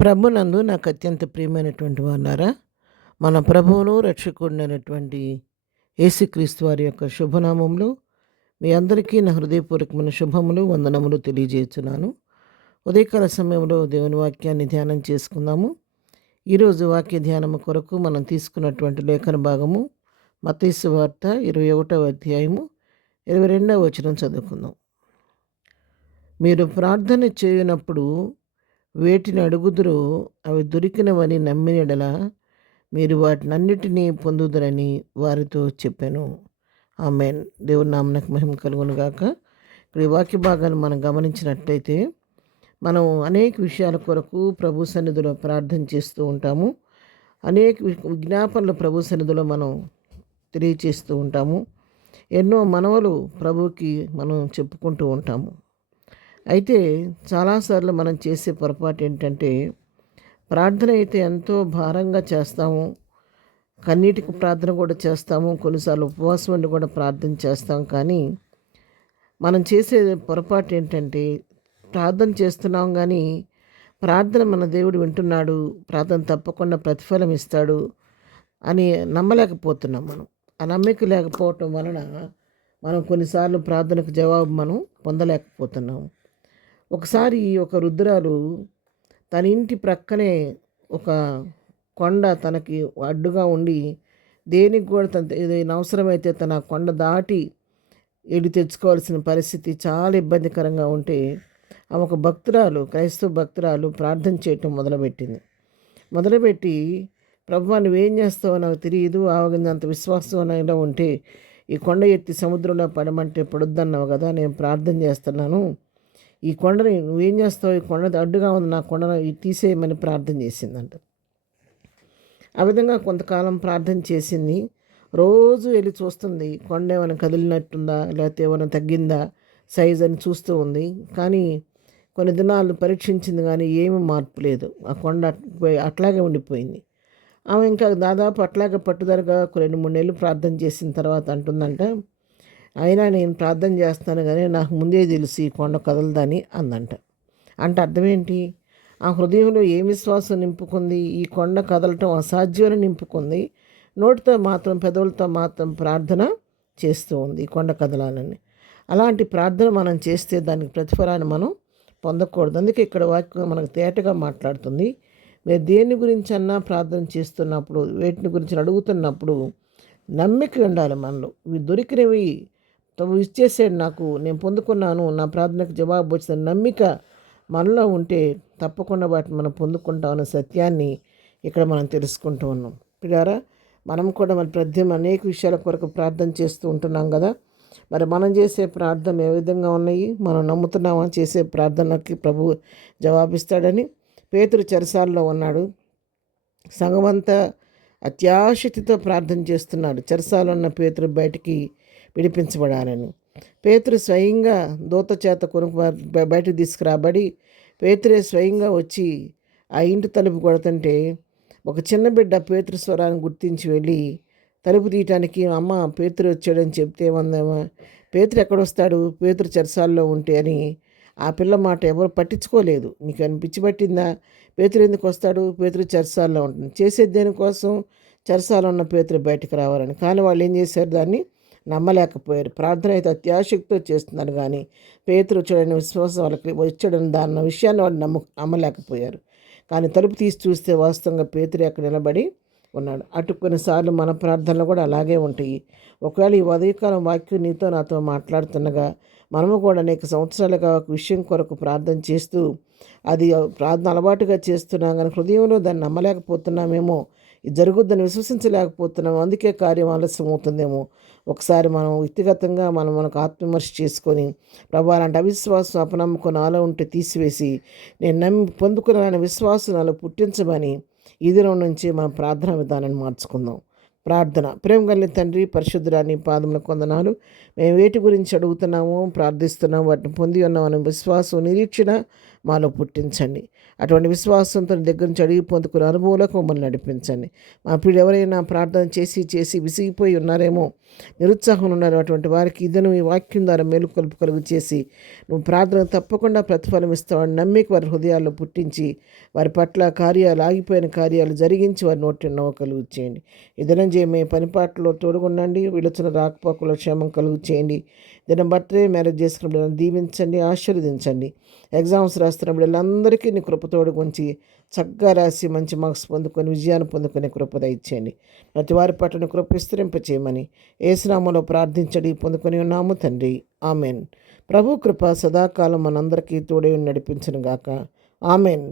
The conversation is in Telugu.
ప్రభునందు నాకు అత్యంత ప్రియమైనటువంటి వారులారా, మన ప్రభువును రక్షకుడినైనటువంటి యేసుక్రీస్తు వారి యొక్క శుభనామంలో మీ అందరికీ నా హృదయపూర్వకమైన శుభములు, వందనములు తెలియజేస్తున్నాను. ఉదయకాల సమయంలో దేవుని వాక్యాన్ని ధ్యానం చేసుకుందాము. ఈరోజు వాక్య ధ్యానము కొరకు మనం తీసుకున్నటువంటి లేఖన భాగము మత్తయి సువార్త 21వ అధ్యాయము 22వ వచనం చదువుకుందాం. మీరు ప్రార్థన చేయనప్పుడు వేటిని అడుగుదురో అవి దొరికినవని నమ్మిన యెడల మీరు వాటినన్నిటినీ పొందుదురని వారితో చెప్పాను. ఆమేన్. దేవుని నామమునకు మహిమ కలుగును గాక. ఇప్పుడు ఈ వాక్య భాగాన్ని మనం గమనించినట్లయితే మనం అనేక విషయాల కొరకు ప్రభు సన్నిధిలో ప్రార్థన చేస్తూ ఉంటాము. అనేక విజ్ఞాపనలు ప్రభు సన్నిధిలో మనం తెలియచేస్తూ ఉంటాము. ఎన్నో మనవలు ప్రభువుకి మనం చెప్పుకుంటూ ఉంటాము. అయితే చాలాసార్లు మనం చేసే పొరపాటు ఏంటంటే, ప్రార్థన అయితే ఎంతో భారంగా చేస్తాము, కన్నీటికి ప్రార్థన కూడా చేస్తాము, కొన్నిసార్లు ఉపవాసం ఉండి కూడా ప్రార్థన చేస్తాం. కానీ మనం చేసే పొరపాటు ఏంటంటే, ప్రార్థన చేస్తున్నాం కానీ ప్రార్థన మన దేవుడు వింటున్నాడు, ప్రార్థన తప్పకుండా ప్రతిఫలం ఇస్తాడు అని నమ్మలేకపోతున్నాం. ఆ నమ్మిక లేకపోవటం వలన మనం కొన్నిసార్లు ప్రార్థనకు జవాబు మనం పొందలేకపోతున్నాము. ఒకసారి ఒక వృద్ధురాలు తన ఇంటి ప్రక్కనే ఒక కొండ తనకి అడ్డుగా ఉండి, దేనికి కూడా ఏదైనా అవసరమైతే తన కొండ దాటి వెళ్ళి తెచ్చుకోవాల్సిన పరిస్థితి చాలా ఇబ్బందికరంగా ఉంటే, ఆమె ఒక భక్తురాలు, క్రైస్తవ భక్తురాలు ప్రార్థన చేయటం మొదలుపెట్టి ప్రభువా నువ్వేం చేస్తావో నాకు తెలియదు, ఆవగినంత విశ్వాసం అయినా ఉంటే ఈ కొండ ఎత్తి సముద్రంలో పడమంటే పడొద్దన్నావు కదా, నేను ప్రార్థన చేస్తున్నాను, ఈ కొండని నువ్వేం చేస్తావు, ఈ కొండ అడ్డుగా ఉంది, నా కొండను తీసేయమని ప్రార్థన చేసిందంట. ఆ విధంగా కొంతకాలం ప్రార్థన చేసింది. రోజు వెళ్ళి చూస్తుంది, కొండ ఏమైనా కదిలినట్టుందా లేకపోతే ఏమైనా తగ్గిందా సైజ్ అని చూస్తూ ఉంది. కానీ కొన్ని దినాలు పరీక్షించింది కానీ ఏమీ మార్పు లేదు. ఆ కొండ అట్లాగే ఉండిపోయింది. ఆమె ఇంకా దాదాపు అట్లాగే పట్టుదలగా 2-3 నెలలు ప్రార్థన చేసిన తర్వాత అంటుందంట, అయినా నేను ప్రార్థన చేస్తాను కానీ నాకు ముందే తెలుసు ఈ కొండ కదలదని అందంట. అంటే అర్థం ఏంటి? ఆ హృదయంలో ఏ విశ్వాసం నింపుకుంది? ఈ కొండ కదలటం అసాధ్యమని నింపుకుంది. నోటితో మాత్రం, పెదవులతో మాత్రం ప్రార్థన చేస్తూ ఉంది ఈ కొండ కదలాలని. అలాంటి ప్రార్థన మనం చేస్తే దానికి ప్రతిఫలాన్ని మనం పొందకూడదు. అందుకే ఇక్కడ వాక్యం మనకు తేటగా మాట్లాడుతుంది. మీరు దేని గురించి అన్నా ప్రార్థన చేస్తున్నప్పుడు, వేటిని గురించి అడుగుతున్నప్పుడు నమ్మిక ఉండాలి మనలో. ఇవి దొరికినవి తను ఇచ్చేసాడు, నాకు నేను పొందుకున్నాను, నా ప్రార్థనకు జవాబు వచ్చిన నమ్మిక మనలో ఉంటే తప్పకుండా వాటిని మనం పొందుకుంటామన్న సత్యాన్ని ఇక్కడ మనం తెలుసుకుంటూ ఉన్నాం. పిల్లారా, మనం కూడా మన అనేక విషయాల కొరకు ప్రార్థన చేస్తూ ఉంటున్నాం కదా. మరి మనం చేసే ప్రార్థన ఏ విధంగా ఉన్నాయి? మనం నమ్ముతున్నామా చేసే ప్రార్థనకి ప్రభు జవాబిస్తాడని? పేతురు చెరసాలలో ఉన్నాడు. సంఘమంతా అత్యాశక్తితో ప్రార్థన చేస్తున్నాడు. చెరసాలలో ఉన్న పేతురు బయటికి విడిపించబడాలని. పేతురు స్వయంగా దూత చేత బయటకు తీసుకురాబడి పేతురే స్వయంగా వచ్చి ఆ ఇంటి తలుపు కొడుతుంటే ఒక చిన్న బిడ్డ పేతురు స్వరాన్ని గుర్తించి వెళ్ళి తలుపు తీయటానికి అమ్మ పేతురు వచ్చాడని చెప్తే ఏమందేమో, పేతురు ఎక్కడొస్తాడు, పేతురు చెరసాల్లో ఉంటే అని. ఆ పిల్ల మాట ఎవరు పట్టించుకోలేదు. నీకు పిచ్చి పట్టిందా, పేతురు ఎందుకు వస్తాడు, పేతురు చెరసాల్లో ఉంటుంది, చేసేది దేనికోసం, చెరసాల్లో ఉన్న పేతురు బయటకు రావాలని. కానీ వాళ్ళు ఏం చేశారు, దాన్ని నమ్మలేకపోయారు. ప్రార్థన అయితే అత్యాశక్తితో చేస్తున్నారు కానీ పేతురు వచ్చాడని విశ్వాసం వాళ్ళకి వచ్చాడని దాని విషయాన్ని వాళ్ళు నమ్మలేకపోయారు. కానీ తలుపు తీసి చూస్తే వాస్తవంగా పేతురు అక్కడ నిలబడి ఉన్నాడు. అటు కొన్నిసార్లు మన ప్రార్థనలు కూడా అలాగే ఉంటాయి. ఒకవేళ ఈ ఉదయకాలం వాక్యం నీతో నాతో మాట్లాడుతుండగా మనము కూడా అనేక సంవత్సరాలుగా ఒక విషయం కొరకు ప్రార్థన చేస్తూ అది ప్రార్థన అలవాటుగా చేస్తున్నాం కానీ హృదయంలో దాన్ని నమ్మలేకపోతున్నామేమో, ఇది జరుగుద్దని విశ్వసించలేకపోతున్నాము, అందుకే కార్యం ఆలస్యం అవుతుందేమో. ఒకసారి మనం వ్యక్తిగతంగా మనకు ఆత్మవిమర్శ చేసుకొని, ప్రభు అలాంటి అవిశ్వాసం, అపనమ్మకం నాలో ఉంటే తీసివేసి నేను నమ్మి పొందుకున్న విశ్వాసం నాలో పుట్టించమని ఈ దినం నుంచి మనం ప్రార్థనా విధానాన్ని మార్చుకుందాం. ప్రార్థన. ప్రేమ కలిగిన తండ్రి, పరిశుద్ధురాని పాదములకు వందనాలు. మేము వేటి గురించి అడుగుతున్నామో ప్రార్థిస్తున్నాము, వాటిని పొంది ఉన్నామని విశ్వాసం, నిరీక్షణ మాలో పుట్టించండి. అటువంటి విశ్వాసంతో నీ దగ్గర నుంచి అడిగి పొందుకునే అనుభవంలోకి మమ్మల్ని నడిపించండి. మా పిల్లలు ఎవరైనా ప్రార్థన చేసి విసిగిపోయి ఉన్నారేమో, నిరుత్సాహంలో ఉన్నారు, అటువంటి వారికి ఇదను ఈ వాక్యం ద్వారా మేలుకొలుపు కలుగు చేసి నువ్వు ప్రార్థన తప్పకుండా ప్రతిఫలం ఇస్తావని నమ్మిక వారి హృదయాల్లో పుట్టించి వారి పట్ల కార్యాలు, ఆగిపోయిన కార్యాలు జరిగించి వారి నోటి నవ్వు కలుగు చేయండి. ఈ దినం చేయమే పనిపాట్లో తోడుగుండండి. వీళ్ళొచ్చిన రాకపోకలో క్షేమం కలుగు చేయండి. దినం బర్త్డే మ్యారేజ్ చేసుకున్న బిడ్డలను దీవించండి, ఆశీర్వదించండి. ఎగ్జామ్స్ రాస్తున్న బిడ్డలందరికీ నీ కృప తోడుగుంచి చక్కగా రాసి మంచి మార్క్స్ పొందుకొని విజయాన్ని పొందుకునే కృప దయచేయండి. ప్రతి వారి పట్ల కృప విస్తరింప చేయమని యేసు నామములో ప్రార్థించడి పొందుకొని ఉన్నాము తండ్రి. ఆమెన్. ప్రభు కృప సదాకాలం మనందరికీ తోడై నడిపించును గాక. ఆమెన్.